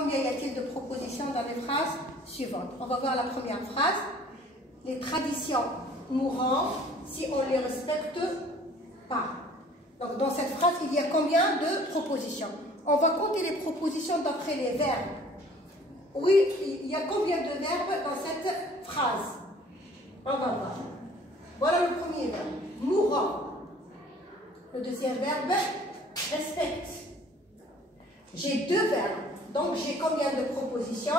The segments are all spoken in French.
combien y a-t-il de propositions dans les phrases suivantes? On va voir la première phrase. Les traditions mourront si on ne les respecte pas. Donc, dans cette phrase, il y a combien de propositions? On va compter les propositions d'après les verbes. Oui, il y a combien de verbes dans cette phrase? On va voir. Voilà le premier verbe, mourant. Le deuxième verbe, respecte. J'ai deux verbes. Donc, j'ai combien de propositions?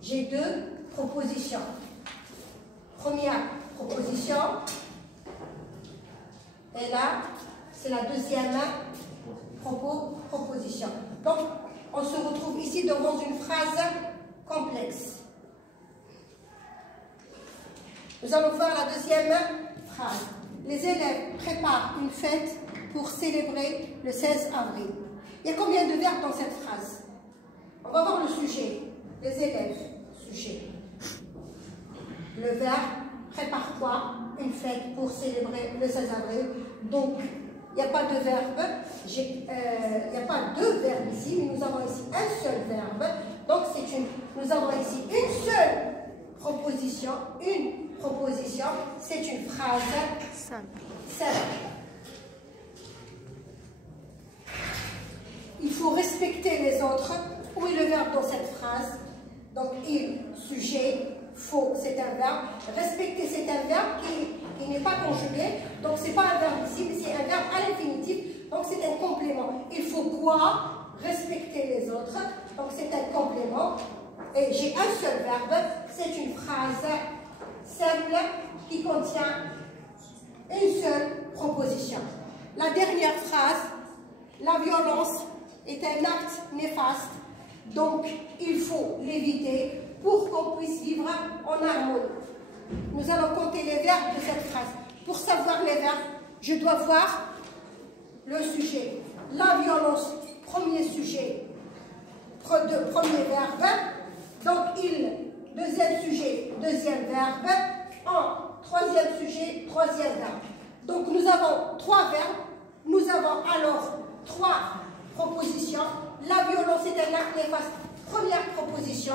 J'ai deux propositions. Première proposition. Et là, c'est la deuxième proposition. Donc, on se retrouve ici devant une phrase complexe. Nous allons voir la deuxième phrase. Les élèves préparent une fête pour célébrer le 16 avril. Il y a combien de verbes dans cette phrase? On va voir le sujet. Les élèves, sujet. Le verbe prépare quoi? Une fête pour célébrer le 16 avril. Donc, il n'y a pas de verbe. Il n'y a pas deux verbes ici, mais nous avons ici un seul verbe. Donc, nous avons ici une seule proposition. Une proposition, c'est une phrase simple. Il faut respecter les autres. Où est le verbe dans cette phrase? Donc, il, sujet, faut, c'est un verbe. Respecter, c'est un verbe qui n'est pas conjugué. Donc, ce n'est pas un verbe ici, mais c'est un verbe à l'infinitif. Donc, c'est un complément. Il faut quoi? Respecter les autres. Donc, c'est un complément. Et j'ai un seul verbe. C'est une phrase simple qui contient une seule proposition. La dernière phrase, la violence est un acte néfaste. Donc, il faut l'éviter pour qu'on puisse vivre en harmonie. Nous allons compter les verbes de cette phrase. Pour savoir les verbes, je dois voir le sujet. La violence, premier sujet, premier verbe. Donc, il, deuxième sujet, deuxième verbe. En troisième sujet, troisième verbe. Donc, nous avons trois verbes. Nous avons alors trois propositions. La violence est un acte néfaste. Première proposition.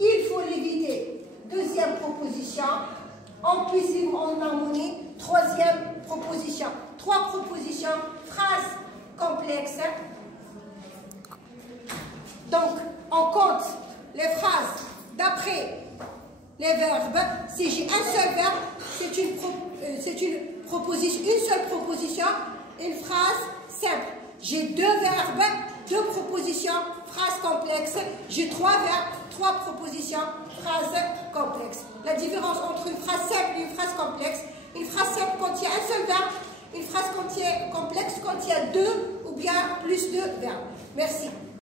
Il faut l'éviter. Deuxième proposition. On puisse vivre en harmonie. Troisième proposition. Trois propositions. Phrase complexe. Donc, on compte les phrases d'après les verbes. Si j'ai un seul verbe, c'est une proposition, une seule proposition, une phrase simple. J'ai deux verbes, deux propositions, phrase complexe. J'ai trois verbes, trois propositions, phrase complexe. La différence entre une phrase simple et une phrase complexe: une phrase simple contient un seul verbe, une phrase complexe contient deux ou bien plus de verbes. Merci.